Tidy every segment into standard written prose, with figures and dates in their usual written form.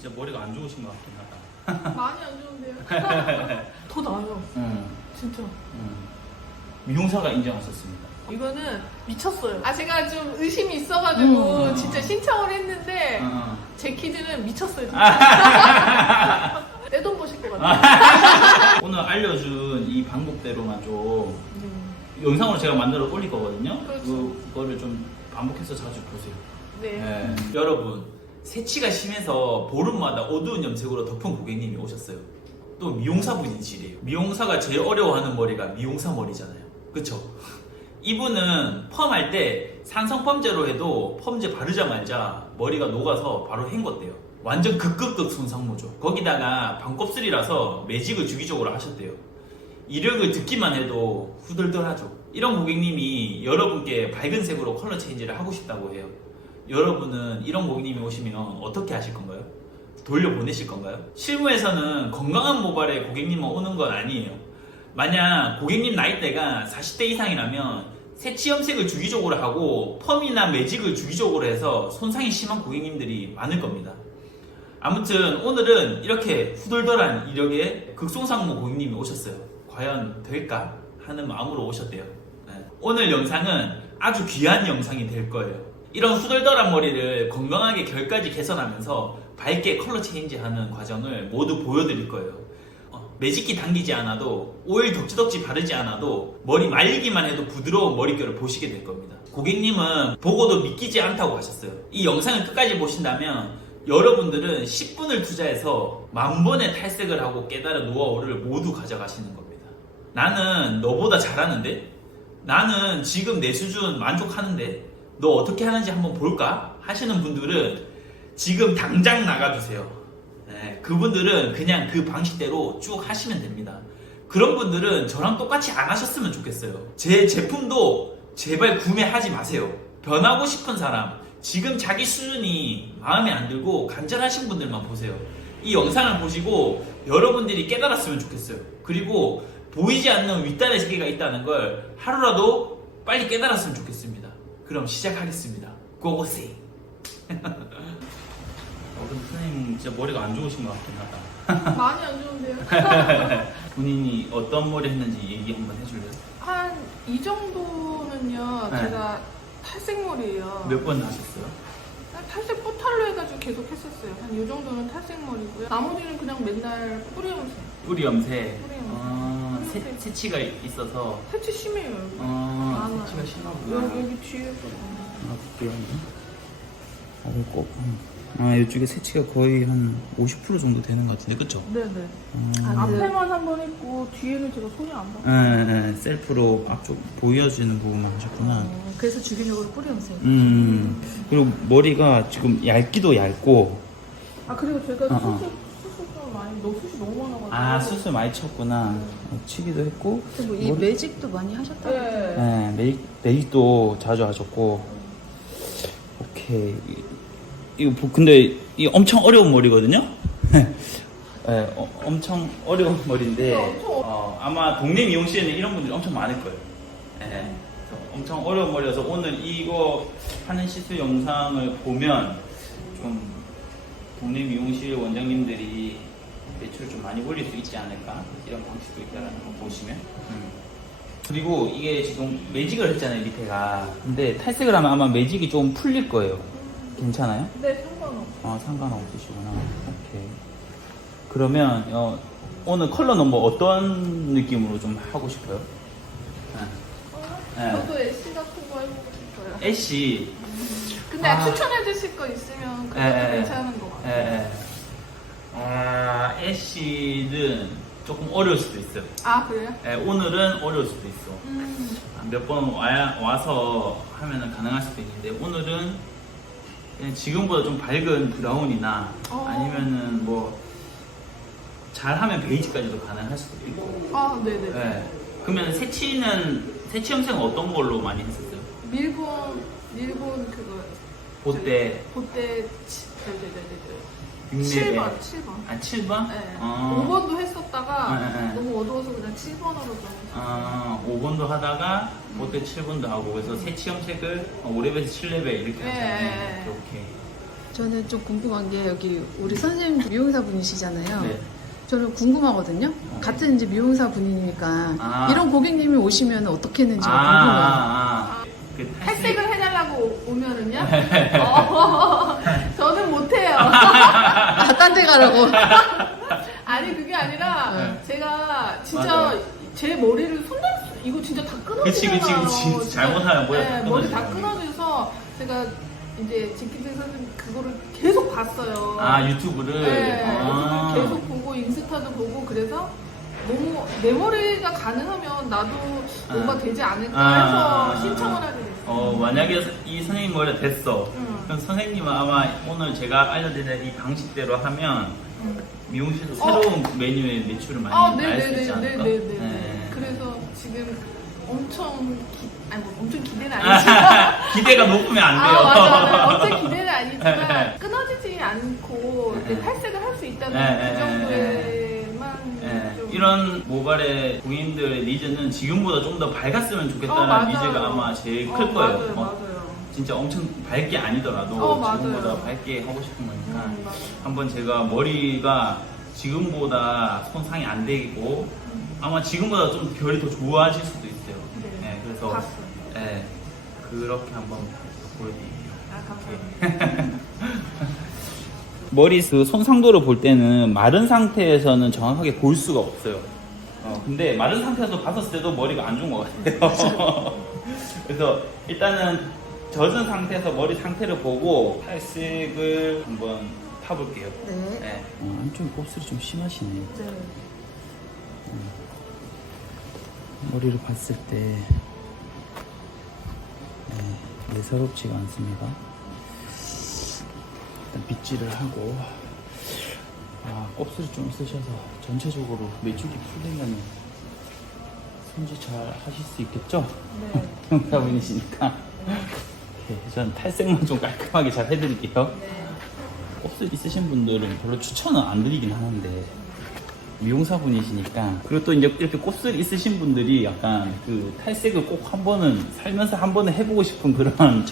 진짜 머리가 안 좋으신 것 같긴 하다. 많이 안 좋은데요? 더 나아요. 진짜. 미용사가 인정하셨습니다. 이거는 미쳤어요. 아, 제가 좀 의심이 있어가지고 진짜 신청을 했는데 제 키드는 미쳤어요. 진짜. 내 돈 버실 것 같아요. 오늘 알려준 이 방법대로만 좀 영상으로 제가 만들어 올릴 거거든요. 그렇죠. 그거를 좀 반복해서 자주 보세요. 네. 여러분, 세치가 심해서 보름마다 어두운 염색으로 덮은 고객님이 오셨어요. 또 미용사 분이시래요. 미용사가 제일 어려워하는 머리가 미용사 머리잖아요. 그쵸? 이분은 펌할 때 산성 펌제로 해도 펌제 바르자마자 머리가 녹아서 바로 헹궜대요. 완전 극극극 손상모죠. 거기다가 반곱슬이라서 매직을 주기적으로 하셨대요. 이력을 듣기만 해도 후덜덜하죠. 이런 고객님이 여러분께 밝은 색으로 컬러 체인지를 하고 싶다고 해요. 여러분은 이런 고객님이 오시면 어떻게 하실 건가요? 돌려보내실 건가요? 실무에서는 건강한 모발의 고객님만 오는 건 아니에요. 만약 고객님 나이대가 40대 이상이라면 새치 염색을 주기적으로 하고 펌이나 매직을 주기적으로 해서 손상이 심한 고객님들이 많을 겁니다. 아무튼 오늘은 이렇게 후덜덜한 이력의 극손상모 고객님이 오셨어요. 과연 될까 하는 마음으로 오셨대요. 오늘 영상은 아주 귀한 영상이 될 거예요. 이런 후덜덜한 머리를 건강하게 결까지 개선하면서 밝게 컬러 체인지하는 과정을 모두 보여드릴 거예요. 매직기 당기지 않아도 오일 덕지덕지 바르지 않아도 머리 말리기만 해도 부드러운 머릿결을 보시게 될 겁니다. 고객님은 보고도 믿기지 않다고 하셨어요. 이 영상을 끝까지 보신다면 여러분들은 10분을 투자해서 만번의 탈색을 하고 깨달은 노하우를 모두 가져가시는 겁니다. 나는 너보다 잘하는데? 나는 지금 내 수준 만족하는데? 너 어떻게 하는지 한번 볼까? 하시는 분들은 지금 당장 나가주세요. 그분들은 그냥 그 방식대로 쭉 하시면 됩니다. 그런 분들은 저랑 똑같이 안 하셨으면 좋겠어요. 제 제품도 제발 구매하지 마세요. 변하고 싶은 사람, 지금 자기 수준이 마음에 안 들고 간절하신 분들만 보세요. 이 영상을 보시고 여러분들이 깨달았으면 좋겠어요. 그리고 보이지 않는 윗단의 세계가 있다는 걸 하루라도 빨리 깨달았으면 좋겠습니다. 그럼 시작하겠습니다. 고고씨. 근데 선생님 진짜 머리가 안 좋으신 것 같긴 하다. 많이 안 좋은데요? 본인이 어떤 머리 했는지 얘기 한번 해줄래요? 한 이 정도는요, 네. 제가 탈색머리예요. 몇 번 하셨어요? 탈색 포탈로 해가지고 계속 했었어요. 한 이 정도는 탈색머리고요. 나머지는 그냥 맨날 뿌리 염색. 뿌리 염색. 뿌리 염색. 뿌리 염색. 새치가 있어서. 새치 심해요, 여기. 새치가 심하구나. 여기 뒤에서. 볼게요. 꼭. 이쪽에 새치가 거의 한 50% 정도 되는 것 같은데, 그쵸? 네네. 앞에만 한 번 했고 뒤에는 제가 손이 안 닿아요. 네, 셀프로 앞쪽 보여지는 부분만 하셨구나. 그래서 주기적으로 뿌리 염색. 그리고 머리가 지금 얇기도 얇고. 그리고 제가 수술 좀 많이, 수술 너무 많아가지고. 수술 많이 쳤구나. 치기도 했고. 이 매직도 많이 하셨다고. 네. 매직도 자주 하셨고. 오케이. 이거 근데 이 엄청 어려운 머리거든요. 엄청 어려운 머리인데 아마 동네 미용실에는 이런 분들이 엄청 많을 거예요. 엄청 어려운 머리라서 오늘 이거 하는 시술 영상을 보면 좀 동네 미용실 원장님들이 매출을 좀 많이 올릴 수 있지 않을까, 이런 방식도 있다는 거 보시면. 그리고 이게 지금 매직을 했잖아요, 밑에가. 근데 탈색을 하면 아마 매직이 좀 풀릴 거예요. 괜찮아요? 네, 상관없어요. 상관없으시구나. 오케이. 그러면 오늘 컬러 넘버 어떤 느낌으로 좀 하고 싶어요? 저도 애쉬 같은 거 해보고 싶어요. 애쉬. 근데 추천해 주실 거 있으면 그것도 괜찮은 것 같아요. 애쉬는 조금 어려울 수도 있어요. 그래요? 오늘은 어려울 수도 있어. 몇 번 와서 하면은 가능할 수도 있는데, 오늘은 그냥 지금보다 좀 밝은 브라운이나 아니면은 뭐 잘하면 베이지까지도 가능할 수도 있고. 네네. 그러면 새치 염색은 어떤 걸로 많이 했었어요? 밀본 그거. 그때 7번. 7번? 네. 5번도 했었다가 너무 어두워서 그냥 7번으로 좀. 5번도 하다가 그때 7번도 하고, 그래서 새치 염색을 5레벨에서 7레벨 이렇게 하잖아요. 오케이. 저는 좀 궁금한 게 여기 우리 선생님 미용사 분이시잖아요. 네. 저는 궁금하거든요. 같은 이제 미용사 분이니까 아. 이런 고객님이 오시면 어떻게 했는지가 궁금해요. 그 탈색을 해달라고 오면은요? 저는 못해요. 아, 딴 데 가라고. 아니 그게 아니라 네. 제가 진짜 맞아요. 제 머리를 손댈 수 이거 진짜 다 끊어지잖아요. 그치. 잘못하면 머리 다 네, 머리 다 끊어지잖아요. 끊어져서 제가 이제 지키드 선생님 그거를 계속 봤어요. 아, 유튜브를? 네, 아. 유튜브 계속 보고 인스타도 보고 그래서 너무 내 머리가 가능하면 나도 뭔가 되지 않을까 해서 신청을 하게 됐어요. 만약에 이 선생님 머리가 됐어. 응. 그럼 선생님은 아마 오늘 제가 알려드린 이 방식대로 하면 미용실에서 새로운 메뉴의 매출을 많이 날 수 있지 않을까? 네네네네. 네. 그래서 지금 엄청 엄청 기대는 아니지만 기대가 높으면 안 돼요. 맞아. 엄청 기대는 아니지만 끊어지지 않고 이렇게 네. 탈색을 할 수 있다는 네, 그 정도에만 네, 좀 이런 모발의 고객님들의 니즈는 지금보다 좀 더 밝았으면 좋겠다는 맞아요. 니즈가 아마 제일 클 거예요. 맞아요, 맞아요. 진짜 엄청 밝게 아니더라도 맞아요. 지금보다 밝게 하고 싶은 거니까 맞아요. 한번 제가 머리가 지금보다 손상이 안 되고 아마 지금보다 좀 결이 더 좋아질 수도 있어요. 네. 그래서 봤어요. 네, 그렇게 한번 보여드릴게요. 아, 감사합니다. 머리 그 손상도를 볼 때는 마른 상태에서는 정확하게 볼 수가 없어요. 근데 마른 상태에서 봤었을 때도 머리가 안 좋은 것 같아요. 그래서 일단은 젖은 상태에서 머리 상태를 보고 탈색을 한번 타볼게요. 네. 한쪽 곱슬이 좀 심하시네. 네. 머리를 봤을 때 예사롭지가 않습니다. 일단 빗질을 하고 곱슬이 좀 있으셔서 전체적으로 메추기 풀리면 손질 잘 하실 수 있겠죠? 네. 평가분이시니까 전 탈색만 좀 깔끔하게 잘 해드릴게요. 네. 곱슬 있으신 분들은 별로 추천은 안 드리긴 하는데 미용사분이시니까 그리고 또 이제 이렇게 곱슬 있으신 분들이 약간 그 탈색을 꼭 한 번은 살면서 한 번은 해보고 싶은 그런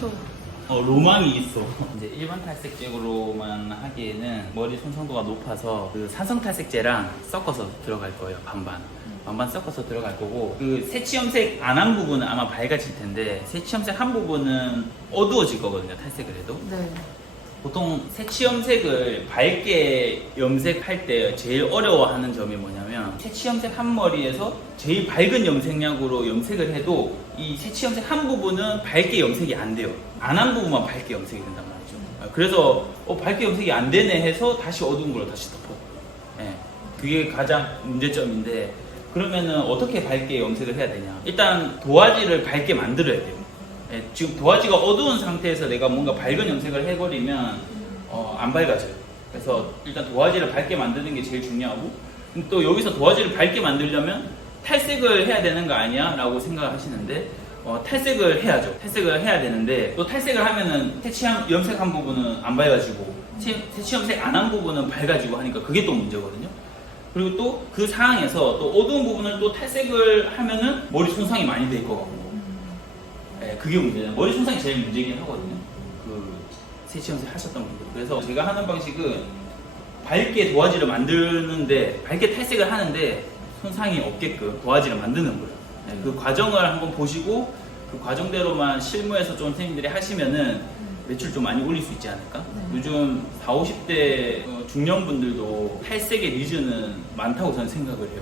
로망이 있어. 이제 일반 탈색제로만 하기에는 머리 손상도가 높아서 그 산성 탈색제랑 섞어서 들어갈 거예요. 반반 섞어서 들어갈 거고 그 새치염색 안 한 부분은 아마 밝아질 텐데 새치염색 한 부분은 어두워질 거거든요. 탈색을 해도. 네. 보통 새치염색을 밝게 염색할 때 제일 어려워하는 점이 뭐냐면 새치염색 한 머리에서 제일 밝은 염색약으로 염색을 해도 이 새치염색 한 부분은 밝게 염색이 안 돼요. 안 한 부분만 밝게 염색이 된단 말이죠. 그래서 밝게 염색이 안 되네 해서 다시 어두운 걸로 다시 덮어. 그게 가장 문제점인데 그러면은 어떻게 밝게 염색을 해야 되냐? 일단 도화지를 밝게 만들어야 돼요. 지금 도화지가 어두운 상태에서 내가 뭔가 밝은 염색을 해버리면 안 밝아져요. 그래서 일단 도화지를 밝게 만드는 게 제일 중요하고 또 여기서 도화지를 밝게 만들려면 탈색을 해야 되는 거 아니야? 라고 생각을 하시는데 탈색을 해야죠. 탈색을 해야 되는데 또 탈색을 하면은 염색한 부분은 안 밝아지고 새치염색 안 한 부분은 밝아지고 하니까 그게 또 문제거든요. 그리고 또 그 상황에서 또 어두운 부분을 또 탈색을 하면은 머리 손상이 많이 될 것 같고 그게 문제예요. 머리 손상이 제일 문제긴 하거든요. 그 새치염색 하셨던 분들. 그래서 제가 하는 방식은 밝게 도화지를 만드는데 밝게 탈색을 하는데 손상이 없게끔 도화지를 만드는 거예요. 그 과정을 한번 보시고 그 과정대로만 실무에서 좀 선생님들이 하시면은 매출 좀 많이 올릴 수 있지 않을까? 요즘 40, 50대 중년분들도 탈색의 니즈는 많다고 저는 생각을 해요.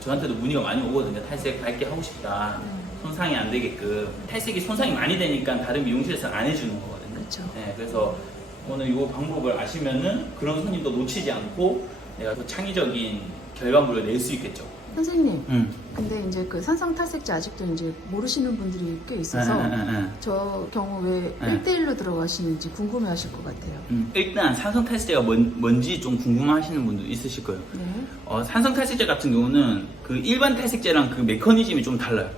저한테도 문의가 많이 오거든요. 탈색 밝게 하고 싶다. 손상이 안 되게끔. 탈색이 손상이 많이 되니까 다른 미용실에서 안 해주는 거거든요. 그렇죠. 그래서 오늘 이 방법을 아시면은 그런 손님도 놓치지 않고 내가 더 창의적인 결과물을 낼 수 있겠죠. 선생님, 근데 이제 그 산성 탈색제 아직도 이제 모르시는 분들이 꽤 있어서 저 경우 왜 1대1로 들어가시는지 궁금해 하실 것 같아요. 일단 산성 탈색제가 뭔지 좀 궁금하시는 분도 있으실 거예요. 네. 산성 탈색제 같은 경우는 그 일반 탈색제랑 그 메커니즘이 좀 달라요.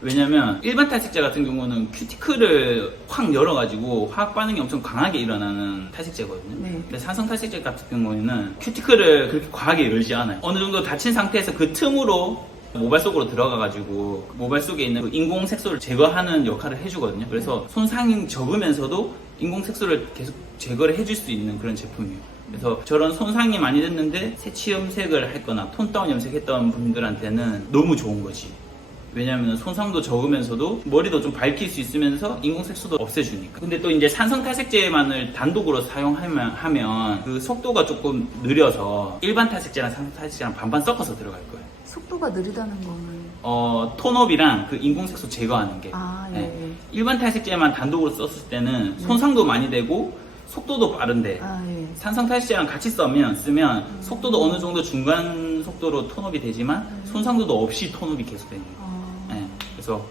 왜냐면 일반 탈색제 같은 경우는 큐티클을 확 열어가지고 화학 반응이 엄청 강하게 일어나는 탈색제거든요. 네. 근데 산성 탈색제 같은 경우에는 큐티클을 그렇게 과하게 열지 않아요. 어느 정도 닫힌 상태에서 그 틈으로 모발 속으로 들어가가지고 모발 속에 있는 그 인공 색소를 제거하는 역할을 해주거든요. 그래서 손상이 적으면서도 인공색소를 계속 제거를 해줄 수 있는 그런 제품이에요. 그래서 저런 손상이 많이 됐는데 새치 염색을 했거나 톤 다운 염색했던 분들한테는 너무 좋은 거지. 왜냐면 손상도 적으면서도 머리도 좀 밝힐 수 있으면서 인공색소도 없애주니까. 근데 또 이제 산성 탈색제만을 단독으로 사용하면 그 속도가 조금 느려서 일반 탈색제랑 산성 탈색제랑 반반 섞어서 들어갈 거예요. 속도가 느리다는 거는 톤업이랑 그 인공색소 제거하는 게. 아, 예. 네. 일반 탈색제만 단독으로 썼을 때는 손상도 많이 되고 속도도 빠른데 아, 예. 산성 탈색제랑 같이 쓰면 속도도 어느 정도 중간 속도로 톤업이 되지만 손상도도 없이 톤업이 계속 되는 거예요. 네, 그래서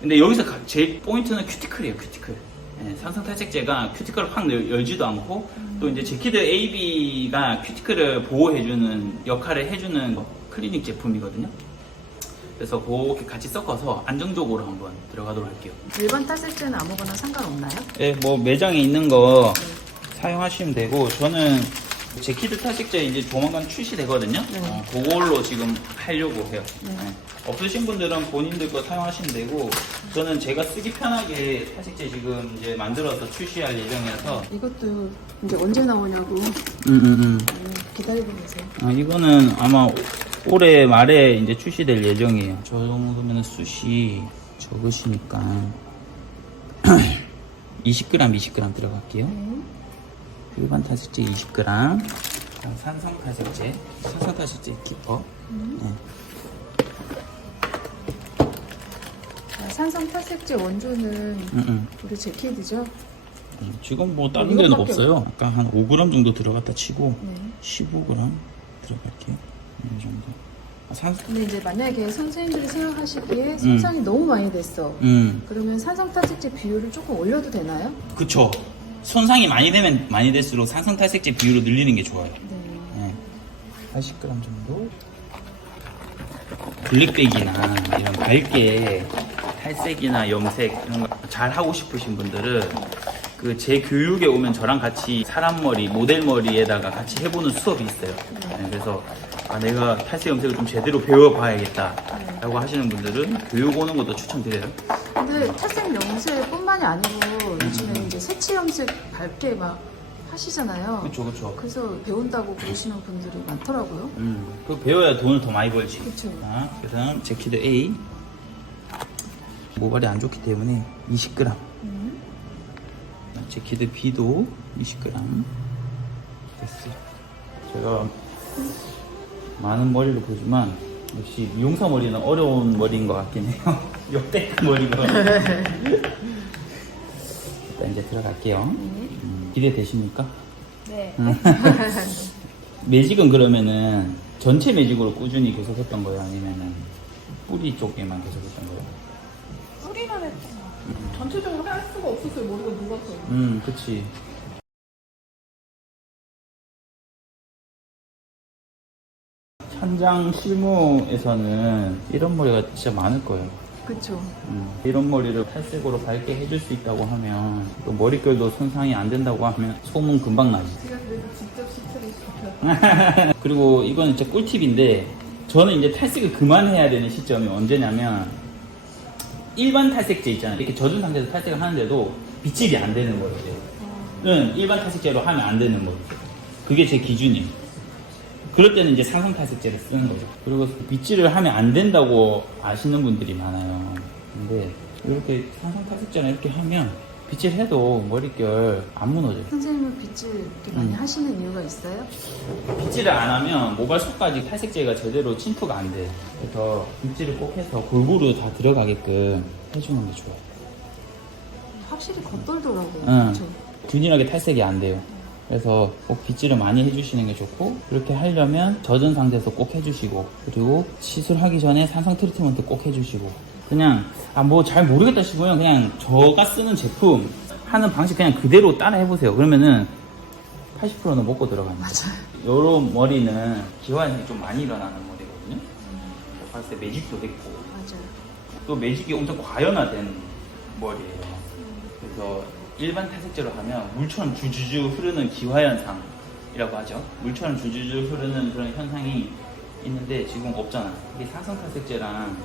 근데 여기서 제일 포인트는 큐티클이에요. 큐티클. 네, 산성 탈색제가 큐티클을 확 열지도 않고 또 이제 제키드 AB가 큐티클을 보호해주는 역할을 해주는 클리닉 제품이거든요. 그래서 그렇게 같이 섞어서 안정적으로 한번 들어가도록 할게요. 일반 탈색제는 아무거나 상관없나요? 네, 뭐 매장에 있는 거 사용하시면 되고 저는 제키드 탈색제 이제 조만간 출시되거든요. 네. 그걸로 지금 하려고 해요. 네. 네. 없으신 분들은 본인들 거 사용하시면 되고 저는 제가 쓰기 편하게 탈색제 지금 이제 만들어서 출시할 예정이어서 이것도 이제 언제 나오냐고 기다리고 계세요. 이거는 아마 올해 말에 이제 출시될 예정이에요. 저 정도면 숱이 적으시니까 20g 들어갈게요. 네. 일반 탈색제 20g, 산성 탈색제 키퍼. 네. 산성 탈색제 원조는 우리 제키드죠? 지금 뭐 다른 데는 이것밖에 없어요. 아까 한 5g 정도 들어갔다 치고 네. 15g 들어갈게요. 이 정도. 근데 이제 만약에 선생님들이 생각하시기에 손상이 너무 많이 됐어. 그러면 산성 탈색제 비율을 조금 올려도 되나요? 그쵸. 손상이 많이 되면 많이 될수록 산성 탈색제 비율을 늘리는 게 좋아요. 네. 80g 정도. 블릭백이나 이런 밝게 탈색이나 염색 이런 거 잘 하고 싶으신 분들은 그 제 교육에 오면 저랑 같이 사람 머리, 모델 머리에다가 같이 해보는 수업이 있어요. 네, 그래서 내가 탈색 염색을 좀 제대로 배워봐야겠다 라고 하시는 분들은 교육 오는 것도 추천드려요. 근데 탈색 염색뿐만이 아니고 요즘에 이제 새치 염색 밝게 막 하시잖아요. 그쵸. 그래서 배운다고 그러시는 분들이 많더라고요. 그거 배워야 돈을 더 많이 벌지. 그쵸. 자, 그다음 제키드 A. 모발이 안 좋기 때문에 20g. 제키드 B도 20g. 됐어요. 제가 많은 머리를 보지만 역시 미용사 머리는 어려운 머리인 것 같긴 해요. 역대급 머리가. 일단 이제 들어갈게요. 기대되십니까? 네. 매직은 그러면은 전체 매직으로 꾸준히 계속 했던 거예요? 아니면은 뿌리 쪽에만 계속 했던 거예요? 뿌리만 했잖아. 전체적으로 할 수가 없었어요. 머리가 녹아서. 그치. 현장 실무에서는 이런 머리가 진짜 많을 거예요. 그쵸. 이런 머리를 탈색으로 밝게 해줄 수 있다고 하면 또 머릿결도 손상이 안 된다고 하면 소문 금방 나지. 제가 그래도 직접 시트를 시켜요. 그리고 이건 진짜 꿀팁인데 저는 이제 탈색을 그만해야 되는 시점이 언제냐면 일반 탈색제 있잖아요. 이렇게 젖은 상태에서 탈색을 하는데도 빗질이 안 되는 머리예요. 일반 탈색제로 하면 안 되는 머리. 그게 제 기준이에요. 그럴 때는 이제 산성 탈색제를 쓰는 거죠. 그리고 빗질을 하면 안 된다고 아시는 분들이 많아요. 근데 이렇게 산성 탈색제나 이렇게 하면 빗질해도 머릿결 안 무너져요. 선생님은 빗질 이렇게 많이 하시는 이유가 있어요? 빗질을 안 하면 모발 속까지 탈색제가 제대로 침투가 안 돼. 그래서 빗질을 꼭 해서 골고루 다 들어가게끔 해주는 게 좋아요. 확실히 겉돌더라고요. 응. 그쵸? 균일하게 탈색이 안 돼요. 그래서 꼭 빗질을 많이 해주시는 게 좋고 그렇게 하려면 젖은 상태에서 꼭 해주시고 그리고 시술하기 전에 산성 트리트먼트 꼭 해주시고 그냥 뭐 잘 모르겠다 싶으면 그냥 저가 쓰는 제품 하는 방식 그냥 그대로 따라 해보세요. 그러면은 80%는 먹고 들어갑니다. 맞아요. 요런 머리는 기화현상이 좀 많이 일어나는 머리거든요. 봤을 때 매직도 됐고 맞아요. 또 매직이 엄청 과연화된 머리예요. 그래서 일반 탈색제로 하면 물처럼 주주주 흐르는 기화현상이라고 하죠. 물처럼 주주주 흐르는 그런 현상이 있는데 지금 없잖아. 이게 산성 탈색제랑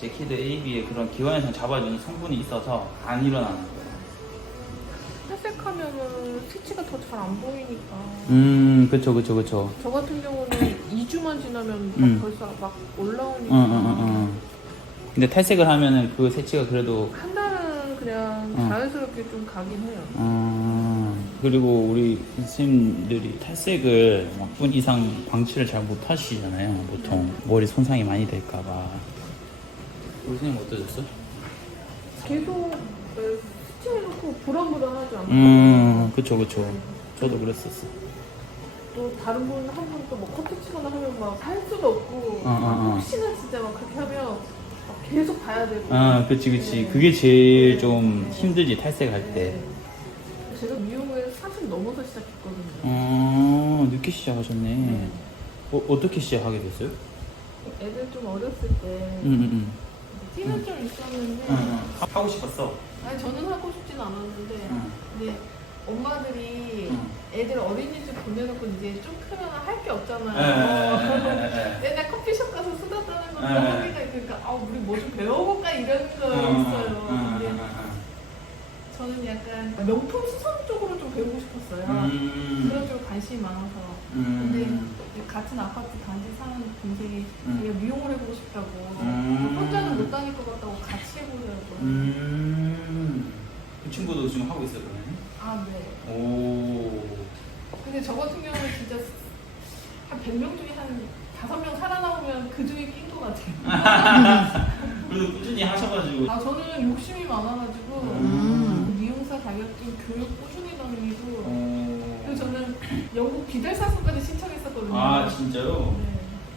제키드 AB의 그런 기화현상 잡아주는 성분이 있어서 안 일어나는 거예요. 탈색하면은 스티치가 더 잘 안 보이니까. 그쵸. 저 같은 경우는 2주만 지나면 벌써 막 올라오니까. 근데 탈색을 하면은 그 새치가 그래도 한 달은 그냥 자연스럽게 좀 가긴 해요. 그리고 우리 선생님들이 탈색을 막 분 이상 방치를 잘 못 하시잖아요. 보통 머리 손상이 많이 될까봐. 우리 선생님 어떠셨어? 계속 스티치해놓고 불안불안하지 않나요? 그쵸. 저도 그랬었어. 또 다른 분 한 분 또 뭐 커트 치거나 하면 막 할 수도 없고 혹시나 진짜 막 그렇게 하면 막 계속 봐야 되고. 그치. 네. 그게 제일 좀 힘들지, 탈색할 때. 제가 미용을 40 넘어서 시작했거든요. 늦게 시작하셨네. 어떻게 시작하게 됐어요? 애들 좀 어렸을 때 띠는 좀 있었는데 하고 싶었어. 아니 저는 하고 싶진 않았는데 근데 엄마들이 애들 어린이집 보내놓고 이제 좀 크면 할 게 없잖아요. 맨날 커피숍 가서 수다 떠는 것도 하기가 있으니까 우리 뭐 좀 배워볼까 이런 거 있어요. 근데 저는 약간 명품 수선 쪽으로 좀 배우고 싶었어요. 그런 쪽으로 관심이 많아서. 근데 같은 아파트 단지 사는 동생이 자기가 미용을 해보고 싶다고 혼자는 못 다닐 것 같다고 같이 해보려고. 그 친구도 지금 하고 있어요, 그러면? 네. 오. 근데 저 같은 경우는 진짜 한 100명 중에 한 5명 살아나오면 그 중에 낀 것 같아요. 그래도 꾸준히 하셔가지고. 저는 욕심이 많아가지고 미용사 자격증 교육 꾸준히 다니고 그리고 저는 영국 기달사서까지 신청했었거든요. 진짜요?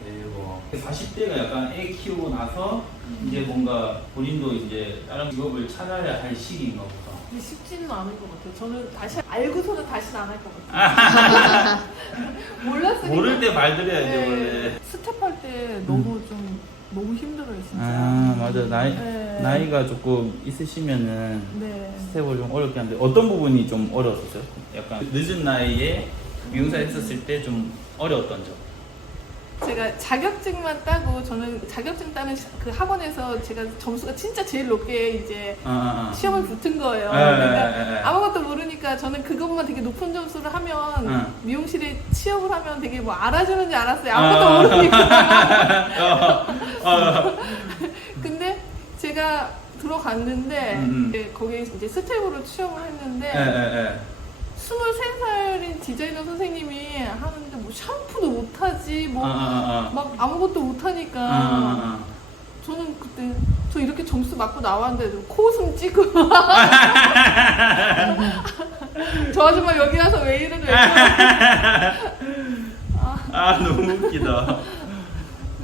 네. 대박. 40대가 약간 애 키우고 나서 이제 뭔가 본인도 이제 다른 직업을 찾아야 할 시기인가 보다. 근데 쉽지는 않을 것 같아요. 저는 다시 알고서는 다시는 안 할 것 같아요. 몰랐으니까. 모를 때 말들어야죠, 네. 원래. 스텝할 때 너무 힘들어요, 진짜. 맞아. 네. 나이가 조금 있으시면은 네. 스텝을 좀 어렵게 하는데 어떤 부분이 좀 어려웠었어요? 약간 늦은 나이에 미용사 했었을 때 좀 어려웠던 점? 제가 자격증만 따고 저는 자격증 따는 그 학원에서 제가 점수가 진짜 제일 높게 이제 시험을 붙은 거예요. 그러니까 아무것도 모르니까 저는 그것만 되게 높은 점수를 하면 미용실에 취업을 하면 되게 뭐 알아주는 줄 알았어요. 아무것도 모르니까. 근데 제가 들어갔는데 이제 거기에 이제 스텝으로 취업을 했는데 23살인 디자이너 선생님이 하는데 뭐 샴푸도 못하지 뭐 막 아무것도 못하니까 저는 그때 저 이렇게 점수 맞고 나왔는데 코웃음 찍고 저 아줌마 여기 와서 왜 이러죠? 너무 웃기다.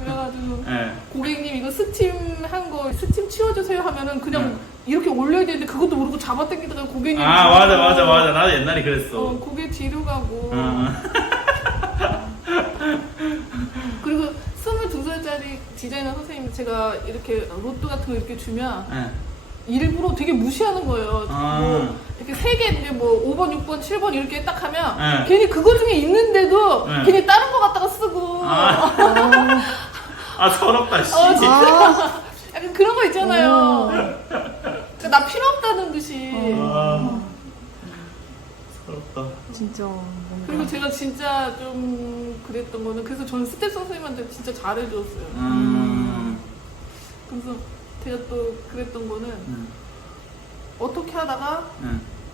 그래가지고 고객님 이거 스팀한 거 스팀 치워주세요 하면은 그냥 이렇게 올려야 되는데 그것도 모르고 잡아당기다가 고객님 맞아. 나도 옛날에 그랬어. 고개 뒤로 가고 그리고 22살짜리 디자이너 선생님 제가 이렇게 로또 같은 거 이렇게 주면 일부러 되게 무시하는 거예요. 뭐 이렇게 3개 뭐 5번, 6번, 7번 이렇게 딱 하면 괜히 그거 중에 있는데도 괜히 다른 거 갖다가 쓰고 서럽다, 씨. 진짜. 약간 그런 거 있잖아요. 그러니까 나 필요 없다는 듯이. 서럽다. 진짜 뭔가. 그리고 제가 진짜 좀 그랬던 거는 그래서 저는 스텝 선생님한테 진짜 잘해줬어요. 그래서 제가 또 그랬던 거는 어떻게 하다가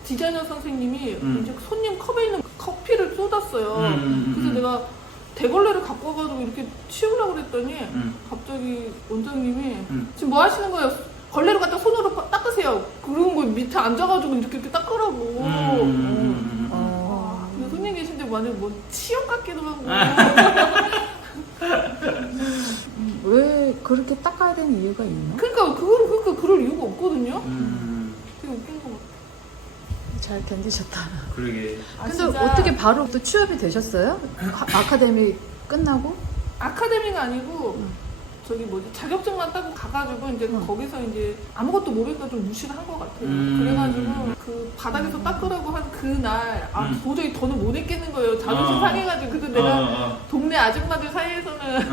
디자이너 선생님이 이제 손님 컵에 있는 커피를 쏟았어요. 그래서 내가 대걸레를 갖고 와가지고 이렇게 치우려고 그랬더니 갑자기 원장님이 지금 뭐 하시는 거예요? 걸레를 갖다 손으로 닦으세요. 그런 거 밑에 앉아가지고 이렇게 닦으라고. 근데 손님 계신데 완전 뭐 치욕 같기도 하고. 왜 그렇게 닦아야 되는 이유가 있나? 그러니까 그럴 이유가 없거든요. 되게 웃긴 것 같아. 잘 견디셨다. 그러게. 근데 진짜 어떻게 바로 또 취업이 되셨어요? 아카데미 끝나고? 아카데미가 아니고 저기 뭐지 자격증만 따고 가가지고 이제 거기서 이제 아무것도 모르니까 좀 무시를 한 것 같아요. 그래가지고 그 바닥에서 닦으라고 한 그날 도저히 더는 못 있겠는 거예요. 자존심 상해가지고. 근데 내가 동네 아줌마들 사이에서는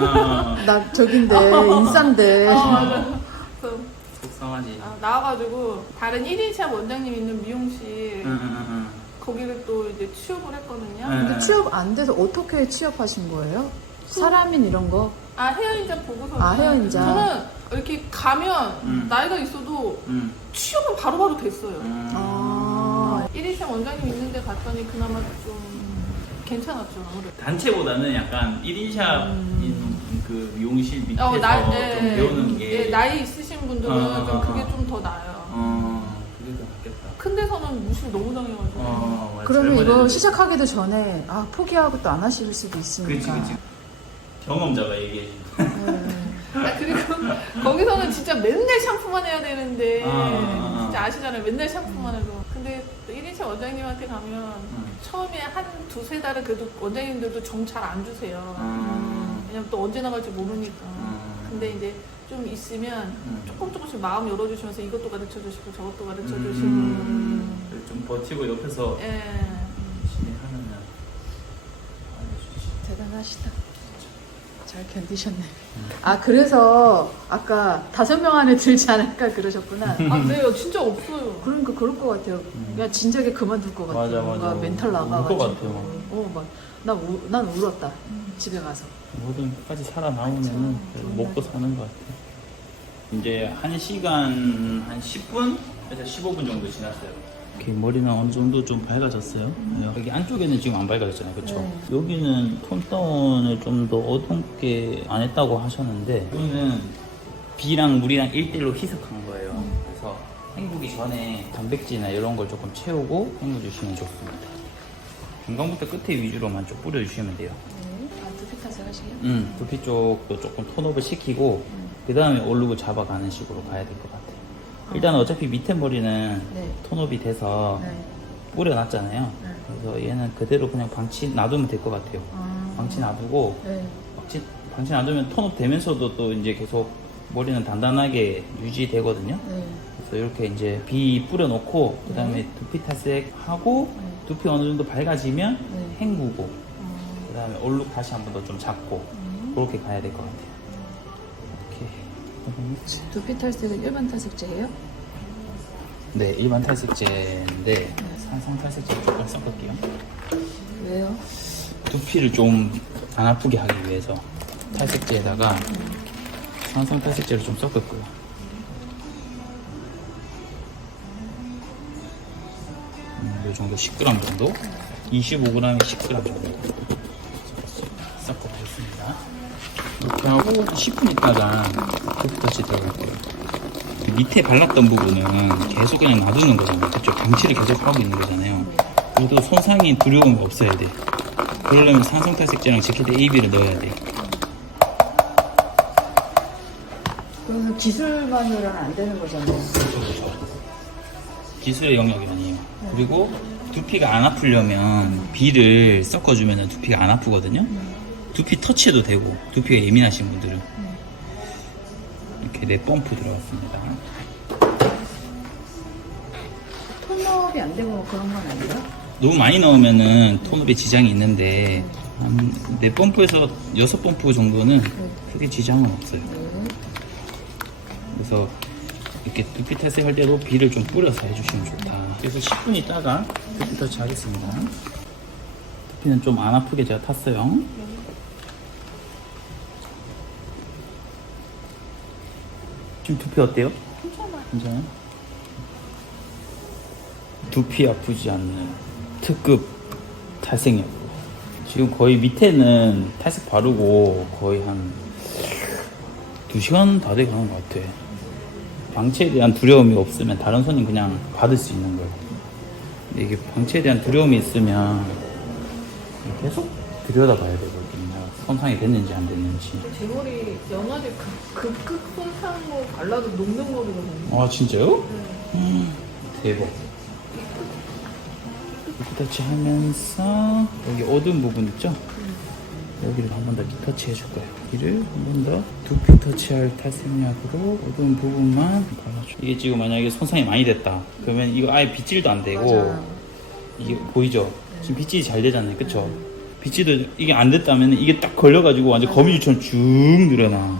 나 저긴데 인싼데. 맞아. 그래서 속상하지. 나와가지고 다른 1인샵 원장님 있는 미용실 거기를 또 이제 취업을 했거든요. 네. 근데 취업 안 돼서 어떻게 취업하신 거예요? 사람인 이런 거? 아 헤어인자 보고서는 아, 헤어인자. 저는 이렇게 가면 음. 나이가 있어도 음. 취업은 바로바로 됐어요. 아, 1인칭 원장님 있는데 갔더니 그나마 좀 괜찮았죠. 아무래도. 단체보다는 약간 1인샵인 그 미용실 밑에서 좀 예, 배우는 게 예, 나이 있으신 분들은 좀 그게 좀 더 나아요. 그게 더 낫겠다. 큰 데서는 무시를 너무 당해가지고. 맞아. 그러면 젊은 이거 애들. 시작하기도 전에 포기하고 또 안 하실 수도 있으니까. 그치. 경험자가 얘기해 준. 아 그리고 거기서는 진짜 맨날 샴푸만 해야 되는데 진짜 아시잖아요. 맨날 샴푸만 해도. 근데 또 1인칭 원장님한테 가면 처음에 한 두세 달은 그래도 원장님들도 정 잘 안 주세요. 왜냐면 또 언제 나갈지 모르니까. 근데 이제 좀 있으면 조금씩 마음 열어주시면서 이것도 가르쳐 주시고 저것도 가르쳐 주시고. 좀 버티고 옆에서 예. 열심히 하면은 알려주시. 대단하시다. 잘 견디셨네. 아, 그래서 아까 5명 안에 들지 않을까 그러셨구나. 아, 네요. 진짜 없어요. 그러니까 그럴 것 같아요. 그냥 진작에 그만둘 것 같아요. 맞아, 뭔가 맞아. 멘탈 울 나가가지고. 것 같아요. 난 울었다. 집에 가서. 모든 끝까지 살아남으면은 먹고 사는 것 같아요. 이제 1시간 한 10분에서 15분 정도 지났어요. 이렇게 머리는 어느 정도 좀 밝아졌어요. 여기 안쪽에는 지금 안 밝아졌잖아요. 그쵸? 네. 여기는 톤다운을 좀 더 어둡게 안 했다고 하셨는데, 여기는 비랑 물이랑 1대1로 희석한 거예요. 그래서 헹구기 전에 단백질이나 이런 걸 조금 채우고 헹궈주시면 좋습니다. 중간부터 끝에 위주로만 좀 뿌려주시면 돼요. 네. 두피 탓을 하시게요? 두피 쪽도 조금 톤업을 시키고 그 다음에 오르고 잡아가는 식으로 가야 될 것 같아요. 일단 어차피 밑에 머리는 네. 톤업이 돼서 네. 뿌려놨잖아요. 네. 그래서 얘는 그대로 그냥 방치 놔두면 될 것 같아요. 방치 놔두고 네. 방치 놔두면 톤업 되면서도 또 이제 계속 머리는 단단하게 유지되거든요. 네. 그래서 이렇게 이제 비 뿌려놓고 그 다음에 두피 탈색하고 네. 두피 어느 정도 밝아지면 네. 헹구고 그 다음에 얼룩 다시 한 번 더 좀 잡고 그렇게 가야 될 것 같아요. 이렇게. 두피 탈색은 일반 탈색제예요? 네, 일반 탈색제인데 산성 탈색제를 조금 섞을게요. 왜요? 두피를 좀 안 아프게 하기 위해서 탈색제에다가 산성 탈색제를 좀 섞을 거예요. 이 정도 10g 정도, 25g에 10g 정도 섞어보겠습니다. 이렇게 하고 10분 있다가 두피 터치 들어갈 거예요. 밑에 발랐던 부분은 계속 그냥 놔두는 거잖아요. 그쪽 방치를 계속 하고 있는 거잖아요. 그래도 손상이 두려움이 없어야 돼. 그러려면 산성 탈색제랑 지키드 AB를 넣어야 돼. 그러면 기술만으로는 안 되는 거잖아요. 기술의 영역이 아니에요. 그리고 두피가 안 아프려면 비를 섞어주면 두피가 안 아프거든요. 두피 터치해도 되고, 두피가 예민하신 분들은 이렇게 4펌프 들어갔습니다. 톤업이 안 되고 그런 건 아니에요? 너무 많이 넣으면은 톤업에 지장이 있는데 한 4펌프에서 6펌프 정도는 크게 지장은 없어요. 네. 그래서 이렇게 두피 탈색할 때도 비를 좀 뿌려서 해주시면 좋다. 그래서 10분 있다가 두피 터치 하겠습니다. 두피는 좀 안 아프게 제가 탔어요. 지금 두피 어때요? 괜찮아요? 두피 아프지 않는 특급 탈색약. 지금 거의 밑에는 탈색 바르고 거의 한 2시간 다 돼가는 것 같아. 방치에 대한 두려움이 없으면 다른 손님 그냥 받을 수 있는 거예요. 근데 이게 방치에 대한 두려움이 있으면 계속 들여다봐야 되거든요. 손상이 됐는지 안 됐는지. 제 머리 연화제 극극 손상으로 발라도 녹는 머리거든요. 아 진짜요? 대박. 이렇게 터치하면서 여기 어두운 부분 있죠? 여기를 한 번 더 터치 해줄 거예요. 여기를 한 번 더 두피 터치할 탈색약으로 어두운 부분만 발라줘. 이게 지금 만약에 손상이 많이 됐다. 그러면 이거 아예 빗질도 안 되고 맞아. 이게 보이죠? 지금 빗질이 잘 되잖아요. 그쵸? 빗질도 이게 안 됐다면 이게 딱 걸려가지고 완전 거미줄처럼 쭉 늘어나.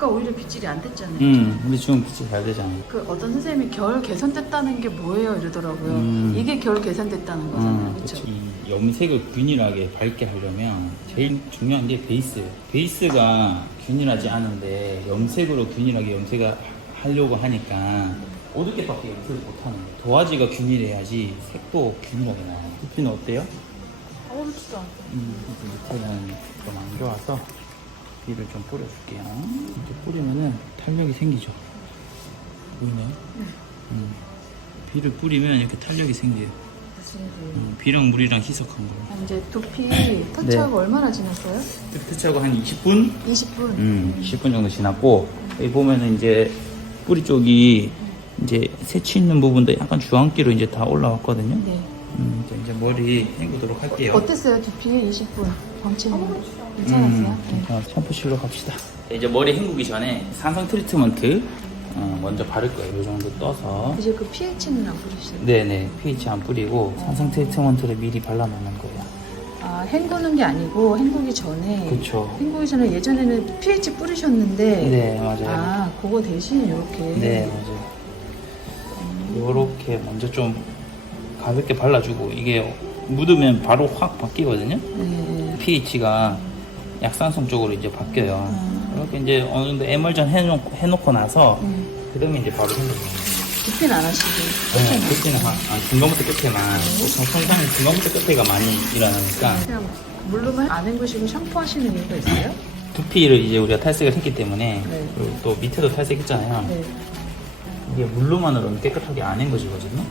아까 오히려 빗질이 안 됐잖아요. 근데 지금 빗질 잘 되잖아요. 그 어떤 선생님이 결 개선됐다는 게 뭐예요 이러더라고요. 이게 결 개선됐다는 거잖아요. 그렇죠? 이 염색을 균일하게 밝게 하려면 제일 중요한 게 베이스예요. 베이스가 균일하지 않은데 염색으로 균일하게 염색을 하려고 하니까 어둡게밖에 염색을 못하는 거예요. 도화지가 균일해야지 색도 균일하게 나와요. 두피는 어때요? 어렵지도 않고. 밑에는 좀 안 좋아서 비를 좀 뿌려줄게요. 이렇게 뿌리면은 탄력이 생기죠. 보이나요? 비를 뿌리면 이렇게 탄력이 생겨요. 무슨 비랑 물이랑 희석한 거. 이제 두피 터치하고 얼마나 지났어요? 터치하고 한 20분? 20분. 10분 정도 지났고, 여기 보면은 이제 뿌리 쪽이 이제 새치 있는 부분도 약간 주황기로 이제 다 올라왔거든요. 네. 이제 머리 헹구도록 할게요. 어땠어요 두피에 20분 광채는? 괜찮았어요? 네. 샴푸실로 갑시다. 이제 머리 헹구기 전에 산성 트리트먼트 먼저 바를 거예요. 이 정도 떠서. 이제 그 pH는 안 뿌리시나요? 네네. pH 안 뿌리고 산성 트리트먼트를 미리 발라놓는 거예요. 아 헹구는 게 아니고 헹구기 전에. 그쵸. 헹구기 전에 예전에는 pH 뿌리셨는데. 네, 맞아요. 아 그거 대신 이렇게. 네, 맞아요. 요렇게 먼저 좀 가볍게 발라주고, 이게 묻으면 바로 확 바뀌거든요. 네. pH가 약산성 쪽으로 이제 바뀌어요. 이렇게 이제 어느 정도 에멀전 해놓고 나서, 그 다음에 이제 바로 헹궈요. 두피는 안 하시고. 네, 끝에는 중간부터 끝에만. 보통 성상은 중간부터 끝에가 많이 일어나니까. 그냥 물로만 안 헹구시고 샴푸하시는 이유가 있어요? 두피를 이제 우리가 탈색을 했기 때문에, 네. 그리고 또 밑에도 탈색했잖아요. 네. 이게 물로만으로는 깨끗하게 안 헹궈지거든요.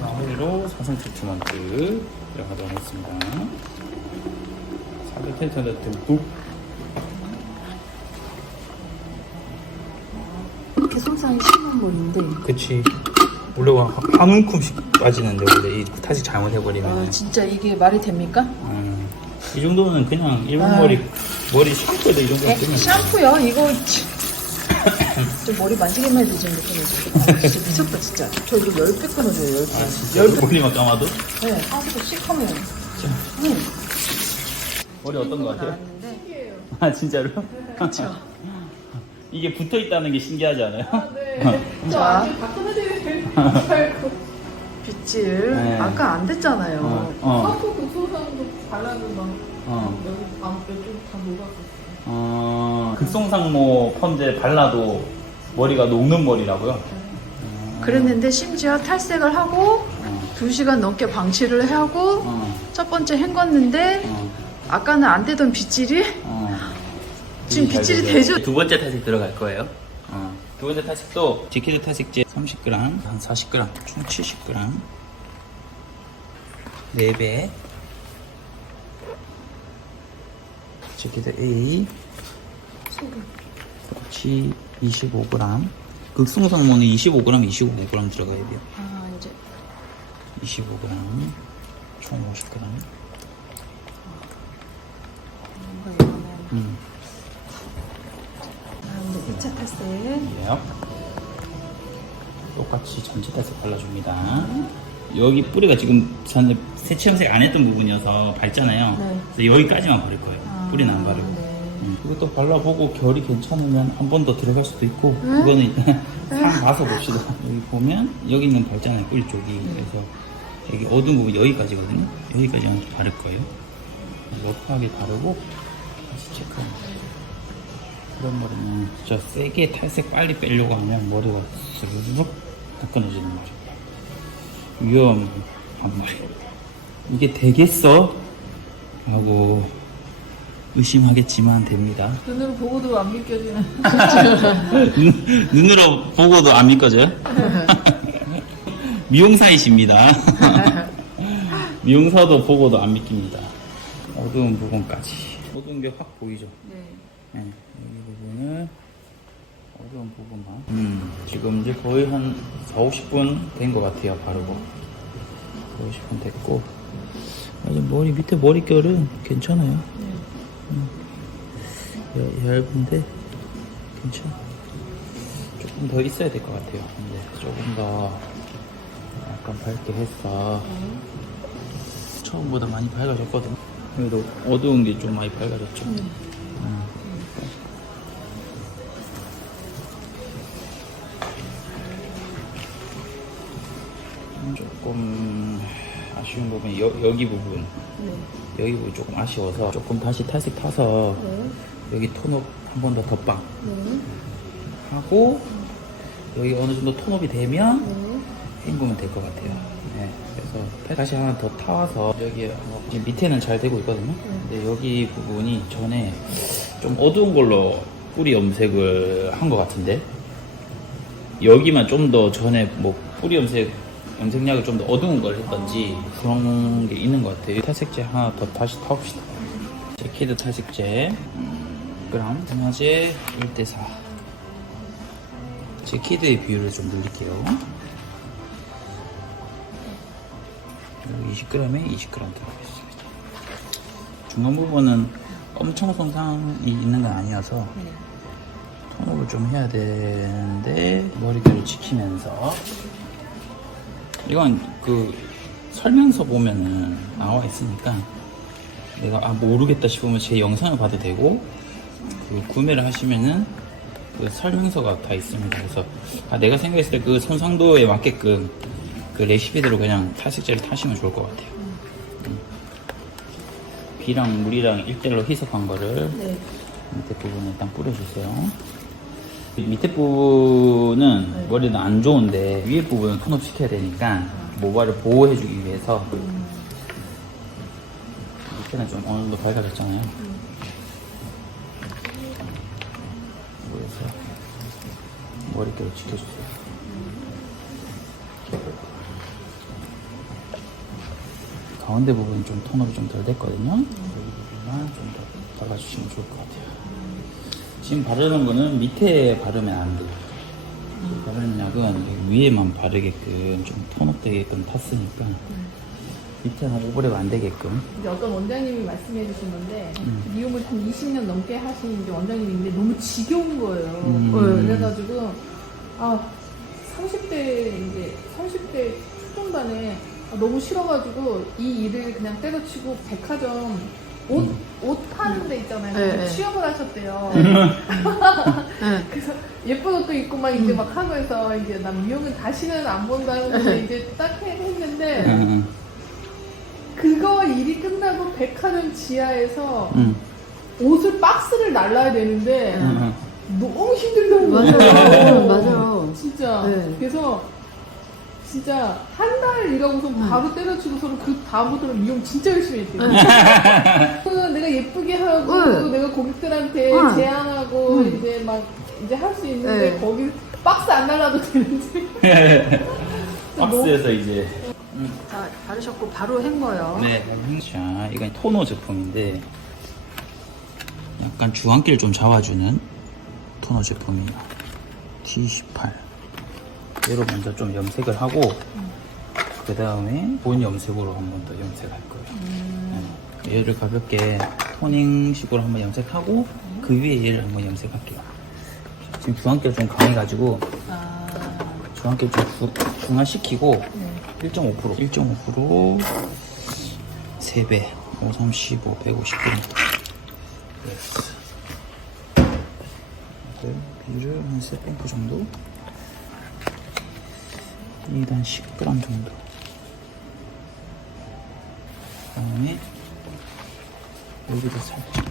마무리로 산성 트리트먼트 들어가도록 하겠습니다. 산성 트리트먼트 듬뿍. 이렇게 손상이 심한 머리인데. 그치. 원래 한 움큼씩 빠지는데, 원래 이 탈색 잘못해버리면. 아 진짜 이게 말이 됩니까? 이 정도는 그냥 일반 머리 샴푸에도 이 정도는 쓰면 돼. 샴푸요? 이거 저 머리 만지기만 해도 지금 느낌이죠. 아, 진짜 미쳤다 진짜. 저 이거 10개 끊어줘요 10개. 아, 진짜? 머리만 감아도? 네, 하수도 시커매요. 네. 머리 어떤 거 같아요? 신기해요. 아, 진짜로? 그렇죠. 이게 붙어 있다는 게 신기하지 않아요? 아, 네. 저 자. 아직 다 끊어지는 줄 알고. 빗질 네. 아까 안 됐잖아요. 샴푸 그 소상도 발라도 막 여기 방 이쪽 다 녹았었어요. 극성상모 펀제 발라도 머리가 녹는 머리라고요? 그랬는데 심지어 탈색을 하고 2시간 넘게 방치를 하고 첫 번째 헹궜는데 아까는 안 되던 빗질이 지금 빗질이 되죠? 두 번째 탈색 들어갈 거예요. 두 번째 탈색도 지키드 탈색제 30g, 한 40g, 총 70g. 4배. 지키드 A. 그렇지, 25g. 극성상모는 25g, 25g 들어가야 돼요. 아 이제 25g, 총 50g. 뭔가 이거는 이제 2차 탈색. 예. 똑같이 전체 탈색 발라줍니다. 여기 뿌리가 지금 전에 세치 염색 안 했던 부분이어서 밝잖아요. 네. 그래서 여기까지만 바를 거예요. 뿌리는 안 바르고. 네. 이것도 발라보고 결이 괜찮으면 한 번 더 들어갈 수도 있고, 그거는 일단 상 봐서 봅시다. 여기 보면 여기는 밝잖아요, 뿌리 쪽이. 그래서 여기 어두운 부분 여기까지거든요. 여기까지만 바를 거예요. 러프하게 바르고 다시 체크합니다. 그런 머리는 진짜 세게 탈색 빨리 빼려고 하면 머리가 스르륵 다 끊어지는 머리. 위험한 머리. 이게 되겠어? 하고 의심하겠지만 됩니다. 눈으로 보고도 안 믿겨지는. 눈으로 보고도 안 믿겨져요? 미용사이십니다. 미용사도 보고도 안 믿깁니다. 어두운 부분까지. 어두운 게 확 보이죠? 네. 네, 여기 부분을 어두운 부분만. 지금 이제 거의 한 4-50분 된 것 같아요, 바르고. 50분 됐고. 아직 밑에 머릿결은 괜찮아요. 얇은데 괜찮아. 조금 더 있어야 될 것 같아요. 근데 조금 더 약간 밝게 했어. 처음보다 많이 밝아졌거든. 그래도 어두운 게 좀 많이 밝아졌죠. 조금 아쉬운 부분이 여기 부분. 여기 부분 조금 아쉬워서 조금 다시 탈색 타서 여기 톤업 한 번 더 덧방 하고 여기 어느 정도 톤업이 되면 헹구면 될 것 같아요. 네, 그래서 다시 하나 더 타와서 여기 지금 밑에는 잘 되고 있거든요. 근데 여기 부분이 전에 좀 어두운 걸로 뿌리 염색을 한 것 같은데 여기만 좀 더 전에 뭐 뿌리 염색약을 좀 더 어두운 걸 했던지 그런 게 있는 것 같아요. 탈색제 하나 더 다시 타봅시다. 제키드 탈색제 그럼 분화제 1대4 제키드의 비율을 좀 늘릴게요. 20g에 20g 들어가겠습니다. 중간 부분은 엄청 손상이 있는 건 아니어서 톤업을 좀 해야 되는데 머리결을 지키면서 이건 그 설명서 보면은 나와 있으니까 내가 모르겠다 싶으면 제 영상을 봐도 되고 그 구매를 하시면은 그 설명서가 다 있습니다. 그래서 내가 생각했을 때 그 손상도에 맞게끔 그 레시피대로 그냥 탈색제를 타시면 좋을 것 같아요. 비랑 물이랑 1대1로 희석한 거를 밑에 부분에 일단 뿌려주세요. 밑에 부분은 머리는 안 좋은데 위에 부분은 톤업 시켜야 되니까 모발을 보호해주기 위해서 밑에는 좀 어느 정도 밝아졌잖아요. 그래서 머릿결을 지켜주세요. 가운데 부분이 좀 톤업이 좀 덜 됐거든요. 여기 부분만 좀 더 발라주시면 좋을 것 같아요. 지금 바르는 거는 밑에 바르면 안 돼요. 바르는 약은 위에만 바르게끔 좀 톤업되게끔 탔으니까 밑에는 오버랩 안 되게끔. 이제 어떤 원장님이 말씀해 주신 건데 미용을 한 20년 넘게 하신 이제 원장님인데 너무 지겨운 거예요. 그래가지고 30대 초중반에 너무 싫어가지고 이 일을 그냥 때려치고 백화점 옷 파는 데 있잖아요. 취업을 하셨대요. 그래서 예쁜 옷도 입고 막 이제 막 하면서 이제 난 미용은 다시는 안 본다는 걸 이제 딱 했는데 그거 일이 끝나고 백화점 지하에서 옷을 박스를 날라야 되는데 너무 힘들더라고요. 맞아요. 진짜. 네. 그래서 진짜 한 달 일하고서 바로 때려치고서는 그 다음부터는 미용 진짜 열심히 했대요. 내가 예쁘게 하고 내가 고객들한테 제안하고 이제 막 이제 할 수 있는데 거기 박스 안 날라도 되는데 박스에서 이제 자, 바르셨고 바로 헹궈요. 네, 자, 이건 토너 제품인데 약간 주황기를 좀 잡아주는 토너 제품이에요. T18 얘로 먼저 좀 염색을 하고 그 다음에 본 염색으로 한 번 더 염색할 거예요. 네. 얘를 가볍게 토닝식으로 한번 염색하고 그 위에 얘를 한번 염색할게요. 지금 주황기가 좀 강해가지고 주황기를 좀 중화시키고 1.5% 3배 5, 3, 15, 150g 비를 한 3뱅크 정도 2단 10g 정도 그 다음에 여기도 살짝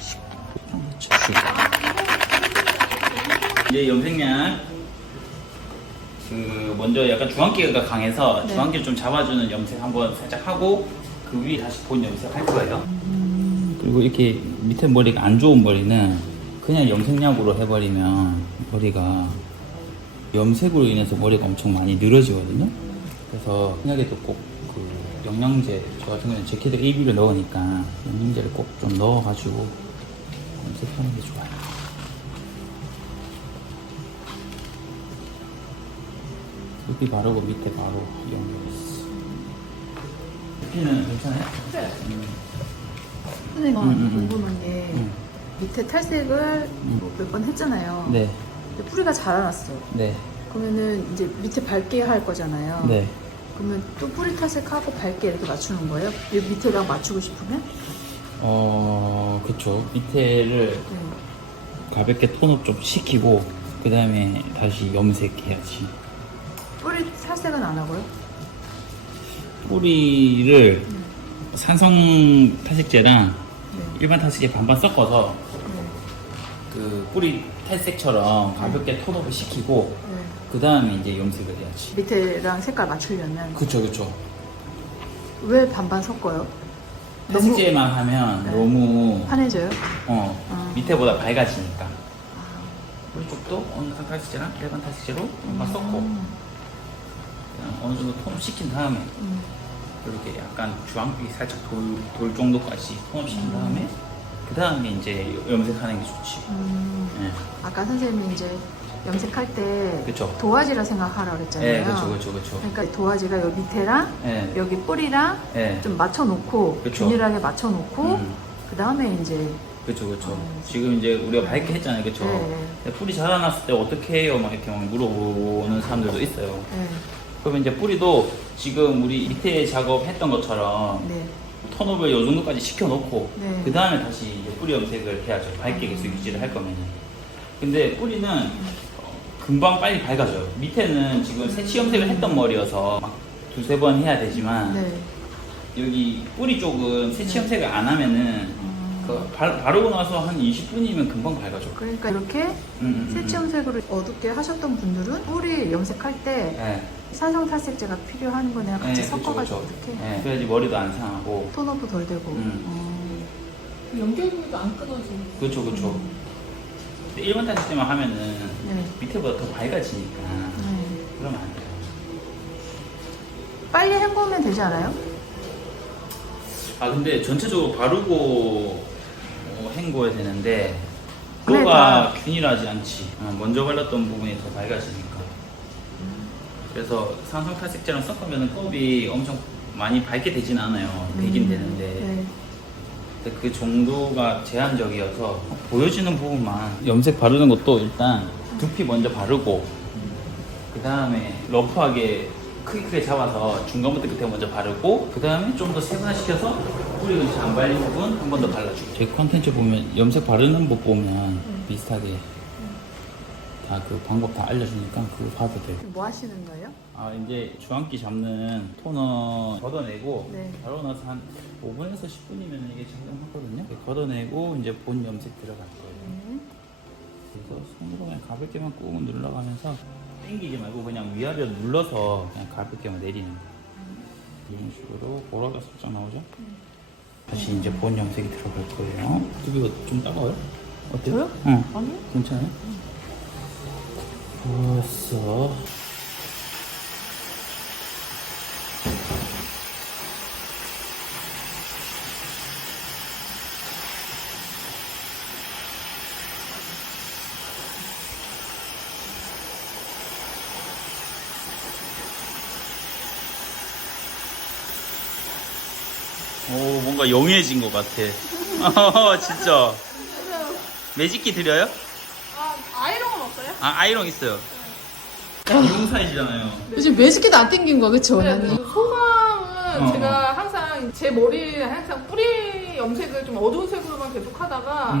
10g 정도 채취 이제 염색약 그 먼저 약간 주황기가 강해서 주황기를 좀 잡아주는 염색 한번 살짝 하고 그 위에 다시 본 염색 할 거예요. 그리고 이렇게 밑에 머리가 안 좋은 머리는 그냥 염색약으로 해버리면 머리가 염색으로 인해서 머리가 엄청 많이 늘어지거든요. 그래서 생각에도 꼭 그 영양제, 저 같은 경우는 제키드 AB를 넣으니까 영양제를 꼭 좀 넣어가지고 염색하는 게 좋아요. 여기 바르고 밑에 바로 연결했어. 피는 괜찮아요? 선생님 궁금한 게 밑에 탈색을 몇 번 했잖아요. 네. 근데 뿌리가 자라났어. 네. 그러면은 이제 밑에 밝게 할 거잖아요. 네. 그러면 또 뿌리 탈색하고 밝게 이렇게 맞추는 거예요? 이 밑에랑 맞추고 싶으면? 그쵸. 밑에를 네. 가볍게 톤업 좀 시키고 그 다음에 다시 염색해야지. 뿌리 탈색은 안 하고요? 뿌리를 산성 탈색제랑 네. 일반 탈색제 반반 섞어서 네. 그 뿌리 탈색처럼 가볍게 톤업을 시키고 네. 그 다음에 이제 염색을 해야지. 밑에랑 색깔 맞추려면 그쵸 그쵸. 왜 반반 섞어요? 탈색제만 하면 네. 너무 환해져요? 밑에보다 밝아지니까. 뿌리 쪽도 어느 상 탈색제랑 일반 탈색제로 반반 섞고 그냥 어느 정도 톤업 시킨 다음에 이렇게 약간 주황빛이 살짝 돌 정도까지 톤업 시킨 다음에 그 다음에 이제 염색하는 게 좋지. 네. 아까 선생님이 이제 염색할 때 그쵸. 도화지라 생각하라 그랬잖아요. 네, 그쵸. 그러니까 도화지가 여기 밑에랑 네. 여기 뿌리랑 네. 좀 맞춰놓고 그쵸. 균일하게 맞춰놓고 그 다음에 이제 그쵸. 지금 이제 우리가 밝게 했잖아요, 그쵸? 네. 근데 뿌리 자라났을 때 어떻게 해요? 막 이렇게 막 물어보는 사람들도 있어요. 네. 그러면 이제 뿌리도 지금 우리 밑에 작업했던 것처럼 네. 턴업을 요 정도까지 시켜놓고 네. 그 다음에 다시 이제 뿌리 염색을 해야죠. 밝게 계속 유지를 할 거면. 근데 뿌리는 금방 빨리 밝아져요. 밑에는 지금 새치 염색을 했던 머리여서 막 두세 번 해야 되지만 네. 여기 뿌리 쪽은 새치 염색을 안 하면은 바르고 나서 한 20분이면 금방 밝아져. 그러니까 이렇게 새치 염색으로 어둡게 하셨던 분들은 뿌리 염색할 때 네. 산성 탈색제가 필요한 거네요. 같이 네, 섞어가지고 그쵸. 이렇게 네, 그래야지 머리도 안 상하고. 톤업도 덜 되고. 연결부위도 안 끊어지고. 그쵸. 근데 일반 탈색제만 하면은 네. 밑에보다 더 밝아지니까 네. 그러면 안 돼요. 빨리 헹구면 되지 않아요? 근데 전체적으로 바르고 헹궈야 되는데 그래, 그거가 균일하지 않지. 먼저 발랐던 부분이 더 밝아지니까. 그래서 산성 탈색제랑 섞으면 껍이 엄청 많이 밝게 되진 않아요. 되긴 되는데 네. 근데 그 정도가 제한적이어서 보여지는 부분만 염색 바르는 것도 일단 두피 먼저 바르고 그 다음에 러프하게 크게 잡아서 중간부터 끝에 먼저 바르고 그 다음에 좀 더 세분화시켜서 뿌리 근처 안 발린 부분 한 번 더 발라주고. 제 컨텐츠 보면 염색 바르는 법 보면 비슷하게 다 그 방법 다 알려주니까 그거 봐도 돼요. 뭐 하시는 거예요? 이제 주황기 잡는 토너 걷어내고 네. 바로 나서 한 5분에서 10분이면 이게 작동하거든요. 걷어내고 이제 본 염색 들어갈 거예요. 그래서 손으로 그냥 가볍게만 꾹 눌러가면서 당기지 말고 그냥 위아래로 눌러서 그냥 가볍게만 내리는 거예요. 이런 식으로 보라가 살짝 나오죠? 다시 이제 본 염색이 들어갈 거예요. 두피가 좀 따가워요? 어때요? 저요? 응. 아니요. 괜찮아요? 좋았어. 오, 뭔가 영해진 것 같아. 진짜. 매직기 드려요? 아이롱은 없어요? 아이롱 있어요. 미용사이시잖아요. 요즘 매직기도 안 땡긴 거 그쵸? 네, 언니? 소감은 어. 제가 항상 제 머리에 항상 뿌리 염색을 좀 어두운 색으로만 계속 하다가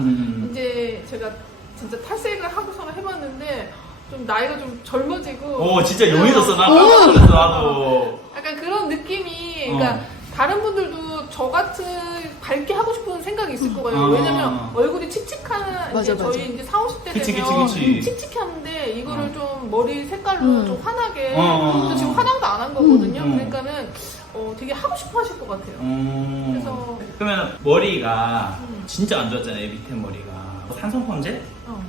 이제 제가 진짜 탈색을 하고서는 해봤는데 좀 나이가 좀 젊어지고 진짜 영해졌어. 나 깜짝 놀랐어, 나도. 약간 그런 느낌이 그러니까 다른 분들도 저같이 밝게 하고 싶은 생각이 있을 거예요. 왜냐면 얼굴이 칙칙한 이제 맞아. 저희 이제 40, 50대 그치, 되면 그치. 칙칙한데 이거를 좀 머리 색깔로 좀 환하게 어. 지금 화장도 안 한 거거든요. 그러니까는 되게 하고 싶어 하실 것 같아요. 그래서 그러면 머리가 진짜 안 좋았잖아요, 밑에 머리가. 산성펌제?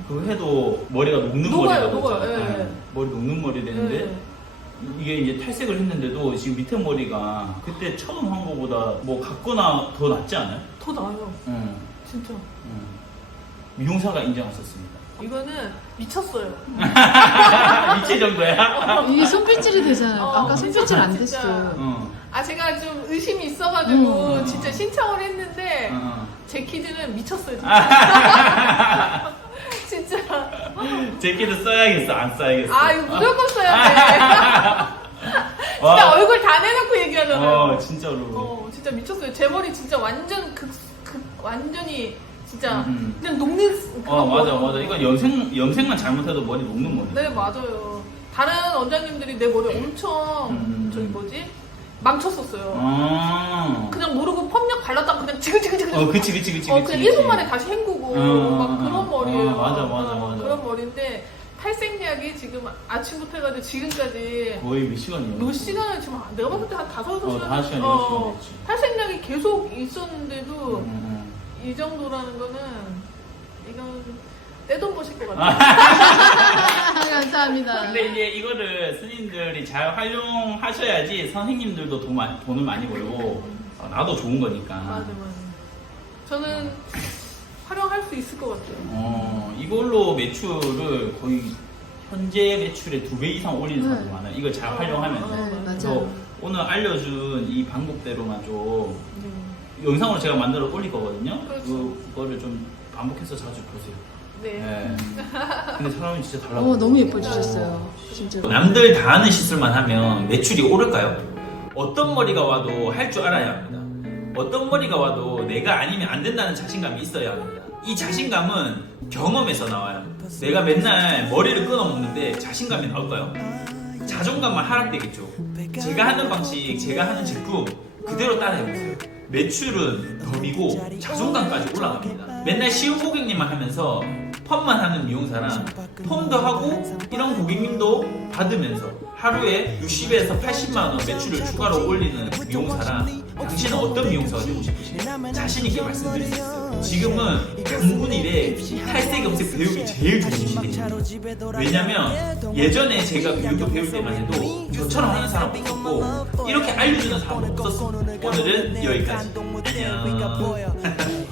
그거 해도 머리가 녹는 녹아요, 머리라고 녹아요. 했잖아요. 예. 머리 녹는 머리 되는데 네. 이게 이제 탈색을 했는데도 지금 밑에 머리가 그때 처음 한 거보다 뭐 같거나 더 낫지 않아요? 더 나아요. 응. 진짜. 미용사가 인정하셨습니다. 이거는 미쳤어요. 미칠 정도야? 이게 손필질이 되잖아요. 아까 손필질 안 진짜. 됐어. 어. 아 제가 좀 의심이 있어가지고 음. 진짜 신청을 했는데 어. 제 키드는 미쳤어요. 진짜. 진짜. 제끼도 써야겠어, 안 써야겠어? 아 이거 무조건 써야 돼. 진짜 와. 얼굴 다 내놓고 얘기하잖아요. 진짜로. 진짜 미쳤어요. 제 머리 진짜 완전 완전히 진짜 음. 그냥 녹는 그런 맞아, 머리. 맞아. 이건 염색만 잘못해도 머리 녹는 머리. 네 맞아요. 다른 원장님들이 내 머리 엄청 저기 뭐지 망쳤었어요. 그냥 모르고 펌력 발랐다가 그냥 지글지글지글. 그치. 그냥 1분 만에 다시 헹구고 막 그런 머리예요. 맞아. 그런 머리인데 탈색약이 지금 아침부터 해가지고 지금까지 거의 몇 시간이야? 몇 시간을 지금 내가 봤을 때 한 5-6시간 5시간, 6시간 됐지. 탈색약이 계속 있었는데도 음. 이 정도라는 거는 이건 떼돈 버실 것 같아요. 감사합니다. 근데 이제 이거를 스님들이 잘 활용하셔야지 선생님들도 돈을 많이 벌고 나도 좋은 거니까. 맞아. 저는 활용할 수 있을 것 같아요. 이걸로 매출을 거의 현재 매출의 2배 이상 올리는 사람도 네. 많아요. 이걸 잘 활용하면. 네, 그래서 맞아요. 오늘 알려준 이 방법대로만 좀 네. 영상으로 제가 만들어 올릴 거거든요. 그렇죠. 그거를 좀 반복해서 자주 보세요. 네. 네. 근데 사람이 진짜 달라요. 너무 예뻐지셨어요. 진짜로. 남들 다 하는 시술만 하면 매출이 오를까요? 어떤 머리가 와도 할 줄 알아야 합니다. 어떤 머리가 와도 내가 아니면 안 된다는 자신감이 있어야 합니다. 이 자신감은 경험에서 나와요. 내가 맨날 머리를 끊어먹는데 자신감이 나올까요? 자존감만 하락되겠죠. 제가 하는 방식, 제가 하는 제품 그대로 따라해보세요. 매출은 덤이고 자존감까지 올라갑니다. 맨날 쉬운 고객님만 하면서 펌만 하는 미용사랑 펌도 하고 이런 고객님도 받으면서 하루에 60에서 80만 원 매출을 추가로 올리는 미용사랑 당신은 어떤 미용사가 되고 싶으신가요? 자신있게 말씀드릴 수 있어요. 지금은 당군일에 탈색 염색 배우기 제일 좋은 시대예요. 왜냐면 예전에 제가 교육도 배울 때만 해도 저처럼 하는 사람 없었고 이렇게 알려주는 사람 없었어요. 오늘은 여기까지. 안녕.